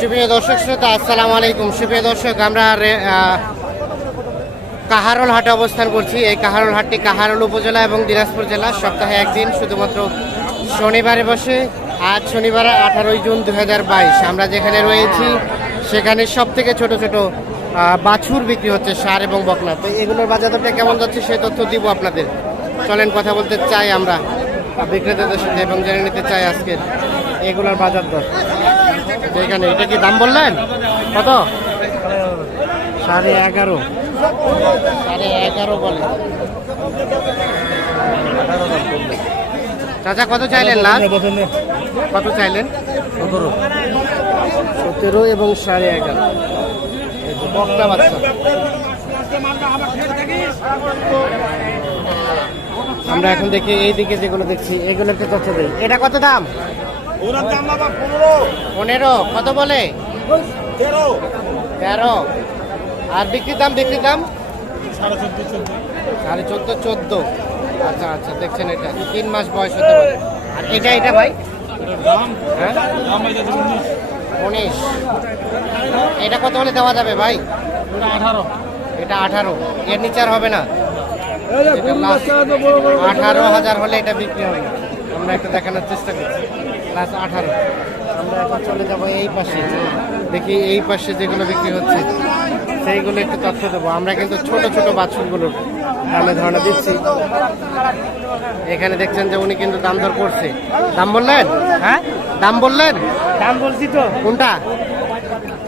সুপ্রিয় দর্শক শ্রোতা আসসালামু আলাইকুম। সুপ্রিয় দর্শক আমরা আহ, হাটে অবস্থান করছি। এই কাহারোল হাটটি কাহারোল উপজেলা এবং দিনাজপুর জেলা। সপ্তাহে একদিন শুধুমাত্র শনিবারে বসে। আজ শনিবার আঠারোই জুন দু হাজার বাইশ। আমরা যেখানে রয়েছি সেখানে সব থেকে ছোট ছোট বাছুর বিক্রি হচ্ছে সার এবং বকনা। তো এগুলোর বাজার দরটা কেমন যাচ্ছে সেই তথ্য দিব আপনাদের। চলেন কথা বলতে চাই আমরা। বিক্রেতাদের সাথে এবং জেনে নিতে চাই আজকের এগুলোর বাজার দর এখানে এটা কি দাম বললেন? কত? সাড়ে এগারো। সাড়ে এগারো বলে। চাচা কত চাইলেন লাল? কত চাইলেন? সতেরো। সতেরো এবং সাড়ে এগারো। বকনা বাচ্চা। আমরা এখন দেখি এই দিকে যেগুলো দেখছি এগুলো একটু তথ্য দিই এটা কত দাম? ওনার দাম বাবা পনেরো। পনেরো কত বলে? তেরো। তেরো। আর বিক্রির দাম বিক্রির দাম? সাড়ে চোদ্দ চোদ্দ। আচ্ছা আচ্ছা দেখছেন এটা। তিন মাস বয়স হতে পারে। আর এটা এটা ভাই? হ্যাঁ? উনিশ। উনিশ। এটা কত হলে দেওয়া যাবে ভাই? আঠারো। এটা আঠারো। এর নিচে আর হবে না? আঠারো হাজার হলে এটা বিক্রি হবে। আমরা একটু দেখানোর চেষ্টা করছি। প্লাস আঠারো। আমরা এখন চলে যাব এই পাশে। দেখি এই পাশে যেগুলো বিক্রি হচ্ছে সেইগুলো একটু তথ্য দেবো। আমরা কিন্তু ছোট ছোট বাছুরগুলোর দামে ধারণা দিচ্ছি। এখানে দেখছেন যে উনি কিন্তু দাম দর করছে। দাম বললেন? হ্যাঁ? দাম বললেন? দাম বলছি তো। কোনটা?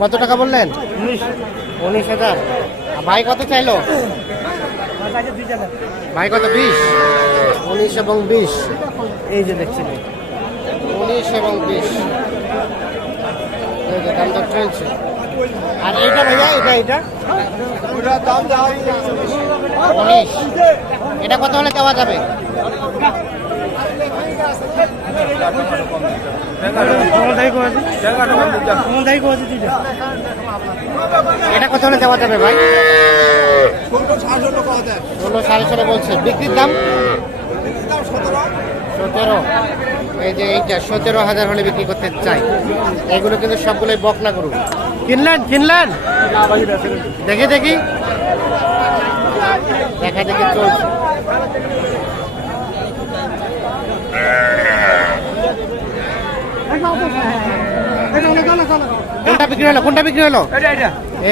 কত টাকা বললেন? উনিশ। হাজার। ভাই কত চাইলো? ভাই কত বিশ? উনিশ এবং বিশ। এই যে দেখছি উনিশ এবং বিশ। এই যে দাম দর চলছে। আর এইটা ভাইয়া এটা এটা উনিশ। এটা কত হলে দেওয়া যাবে? এটা কত হলে দেওয়া যাবে ভাই? ষোলো সাড়ে ষোলো বলছে। বিক্রির দাম? সতেরো। এই যে এইটা সতেরো হাজার হলে বিক্রি করতে চাই। এগুলো কিন্তু সবগুলোই বকনা করুন কিনলেন? কিনলেন? দেখি দেখি। দেখা দেখি চলছে। কোনটা বিক্রি হলো? কোনটা বিক্রি হলো?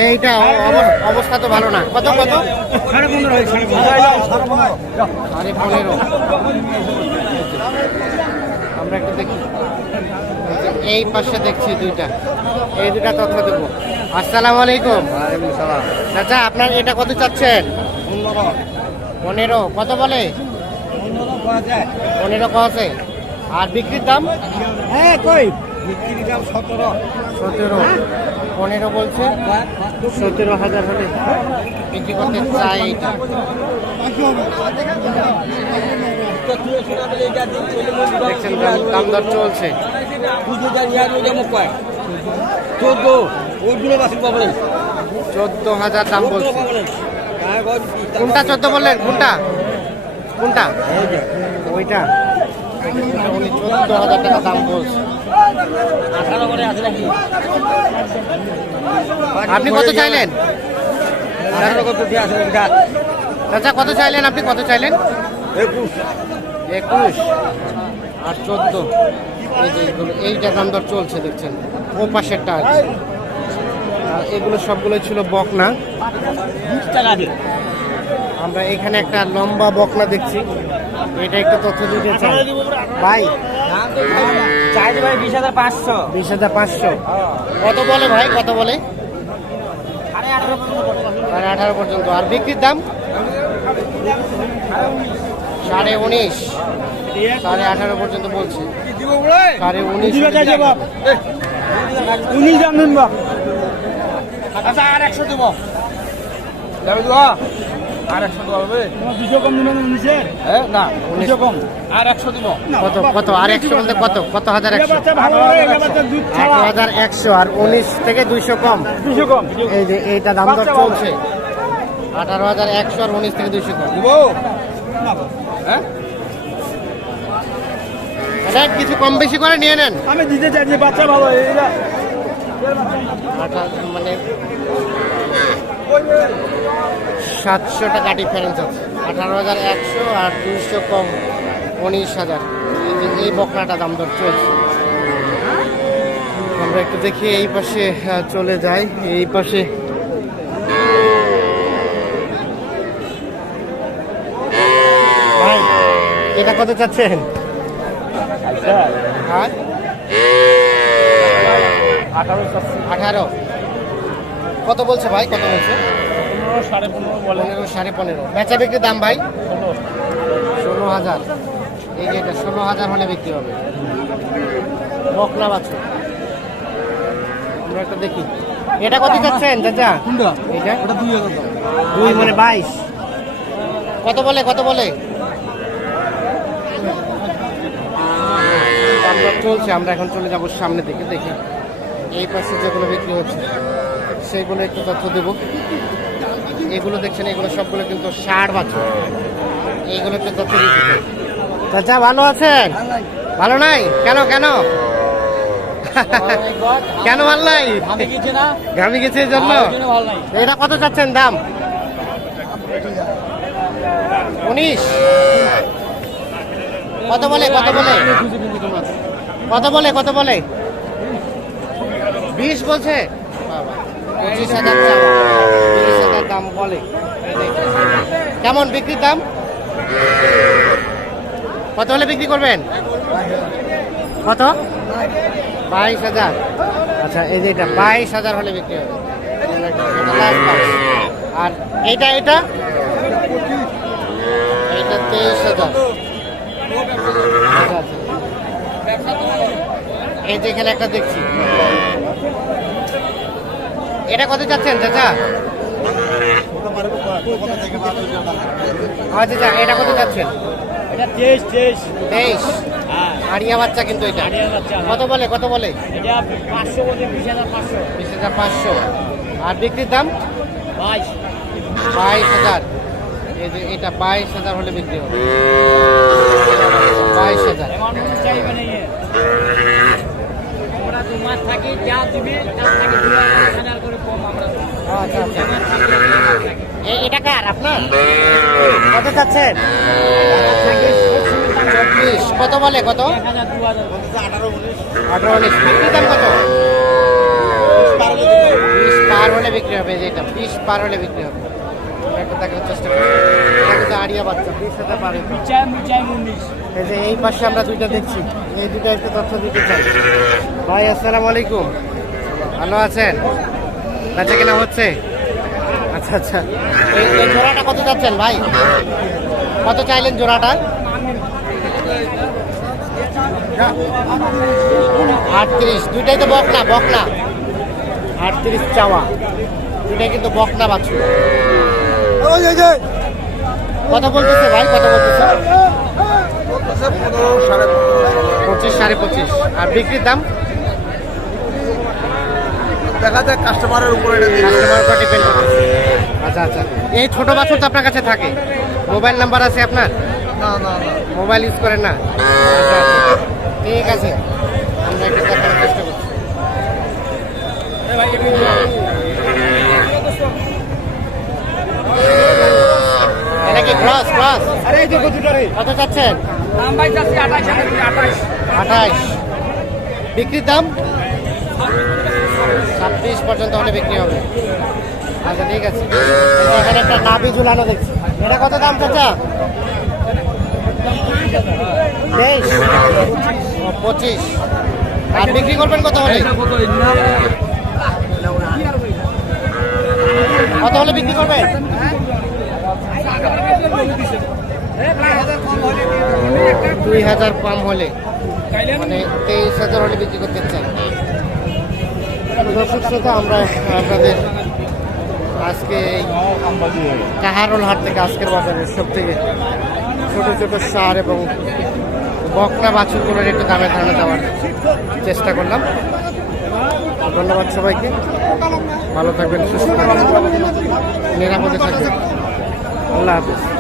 এইটা অব- অবস্থা তো ভালো না। কত কত? সাড়ে পনেরো সাড়ে সাড়ে পনেরো। আমরা একটু দেখি। এই পাশে দেখছি দুইটা। এই দুইটা তথ্য দেবো। আসসালামু আলাইকুম। চাচা আপনার এটা কত চাচ্ছেন? পনেরো। কত বলে? পনেরো ক আছে। আর বিক্রির দাম? হ্যাঁ কই? বিক্রির দাম সতেরো। সতেরো। পনেরো বলছে? সতেরো হাজার হলে বিক্রি করতে চাই দেখছেন দাম- দর চলছে চোদ্দ ওইগুলো চোদ্দ হাজার দাম বলছে। কোনটা চোদ্দ বললেন? কোনটা? কোনটা? ওইটা। উনি চোদ্দ হাজার টাকা দাম বলছে। আপনি কত চাইলেন? চাচা কত চাইলেন? আপনি কত চাইলেন? একুশ। একুশ আর চোদ্দ। এই যে এইটা দাম দর চলছে, দেখছেন? ও পাশেরটা আছে এগুলো সবগুলো ছিল বকনা। আমরা এখানে একটা লম্বা বকনা দেখছি। এটা একটু তথ্য দিতে চাই। ভাই চাইলে ভাই বিশ হাজার পাঁচশো। বিশ হাজার পাঁচশো কত বলে? ভাই কত বলে সাড়ে আঠারো পর্যন্ত। আর বিক্রির দাম? সাড়ে উনিশ সাড়ে আঠারো পর্যন্ত বলছে। সাড়ে উনিশ বাপ। আচ্ছা আর একশো দেবো। আর একশো দেবো দুশো কম দিবেন উনিশের হ্যাঁ না দুশো কম। আর একশো দিব। কত কত আর একশো বলতে কত কত হাজার একশো? এক হাজার একশো আর উনিশ থেকে দুইশো কম। দুশো কম। এই যে এইটা দাম দর চলছে। আঠারো হাজার একশো আর উনিশ থেকে দুইশো কম। দিব? হ্যাঁ? এটা কিছু কম বেশি করে নিয়ে নেন। আমি দিতে চাইছি বাচ্চা ভালো মানে সাতশো টাকা ডিফারেন্স আছে। আঠারো হাজার একশো আর দুইশো কম উনিশ হাজার। এই যে এই বকনাটা দাম দর চলছে। আমরা একটু দেখি এই পাশে চলে যাই। এই পাশে ভাই এটা কত চাচ্ছেন? হ্যাঁ? আঠারো কত বলছে ভাই? কত বলছে? সাড়ে পনেরো পনেরো সাড়ে পনেরো। বেচা বিক্রির দাম ভাই? ষোলো। হাজার। এই যে এটা ষোলো হাজার হলে বিক্রি হবে। বকনা বাছুর। আমরা একটা দেখি। এটা কত চাচ্ছেন চাচা? এটা? দুই হাজার দুই মানে বাইশ। কত বলে কত বলে? আমরা চলছে আমরা এখন চলে যাব সামনে দিকে দেখি। এই পাশে যেগুলো বিক্রি হচ্ছে সেগুলো একটু তথ্য দেব। এগুলো দেখছেন এগুলো সবগুলো কিন্তু ষাট বছর। এইগুলো একটু তথ্য দিতে। চাচা ভালো আছেন? ভালো নাই? কেন কেন? কেন ভালো নাই? ঘামি গেছে এই জন্য? এটা কত চাচ্ছেন দাম? উনিশ? কত বলে কত বলে? কত বলে কত বলে? বিশ বলছে? পঁচিশ হাজার বিশ হাজার দাম বলে। কেমন বিক্রির দাম? কত হলে বিক্রি করবেন? কত? বাইশ হাজার। আচ্ছা এই যে এটা বাইশ হাজার হলে বিক্রি হবে। এটা আর এইটা এটা এইটা তেইশ হাজার। এই যে এখানে একটা দেখছি। এটা কত চাচ্ছেন চাচা? আচ্ছা আচ্ছা এটা কত চাচ্ছেন এটা তেইশ তেইশ। তেইশ? হ্যাঁ। আড়িয়া বাচ্চা কিন্তু এটা। হ্যাঁ। কত বলে কত বলে? এটা পাঁচশো বলতে বিশ হাজার পাঁচশো। বিশ হাজার পাঁচশো। আর বিক্রির দাম? বাইশ। বাইশ হাজার। এটা বাইশ হাজার হলে বিক্রি হবে। ইয়ে। আচ্ছা আচ্ছা। এটা কার আপনার? কত চাচ্ছেন? চব্বিশ। কত বলে কত? হাজার দু হাজার আঠারো উনিশ বিক্রির দাম কত? বিশ পার হলে বিক্রি হবে। যেটা বিশ পার হলে বিক্রি হবে। একটু দেখার চেষ্টা করি। আড়িয়া বাচ্চা বিশ হাজার পার এই যে এই পাশে আমরা দুইটা দেখছি। এই দুটো একটু তথ্য দিতে চাই। ভাই আসসালামু আলাইকুম। ভালো আছেন? বেচা কেনা হচ্ছে? আচ্ছা আচ্ছা। এই জোড়াটা কত যাচ্ছেন ভাই? কত চাইলেন জোড়াটা? আটত্রিশ। দুইটাই তো বকনা বকনা। আটত্রিশ চাওয়া। দুইটাই কিন্তু বকনা বাছু কত বলতেছে ভাই কত বলতেছে। পঁচিশ সাড়ে পঁচিশ। আর বিক্রির দাম? দেখা যায় কাস্টমারের উপরে এটা দিয়ে কাস্টমার উপর ডিপেন্ড আচ্ছা আচ্ছা। এই ছোট বাছুর তো আপনার কাছে থাকে। মোবাইল নাম্বার আছে আপনার? না না না। মোবাইল ইউজ করেন না? আচ্ছা আচ্ছা। ঠিক আছে। আমরা একটু দেখানোর চেষ্টা করছি। কি ক্রস ক্রস আরে এই দেখো দুটো রে। কত চাচ্ছেন দাম ভাই যাচ্ছে আঠাশ আঠাশ আঠাশ। বিক্রির দাম? ছাব্বিশ পর্যন্ত হলে বিক্রি হবে। আচ্ছা ঠিক আছে। যে এখানে একটা নাবি ঝুলানো দেখছি। এটা কত দাম চাচা? পঁচিশ। আর বিক্রি করবেন কত হলে? কত হলে বিক্রি করবেন? দুই হাজার কম হলে মানে তেইশ হাজার হলে বিক্রি করতে চাই। দর্শক শ্রোতা, আমরা আপনাদের আজকে এই কাহারোল হাট থেকে আজকের বাজারে সব থেকে ছোট ছোট সার এবং বকনা বাছুরগুলোর একটু দামে ধারণা দেওয়ার চেষ্টা করলাম। ধন্যবাদ সবাইকে। ভালো থাকবেন, সুস্থ থাকবেন। নিরাপদে থাকবেন। আল্লাহ হাফিজ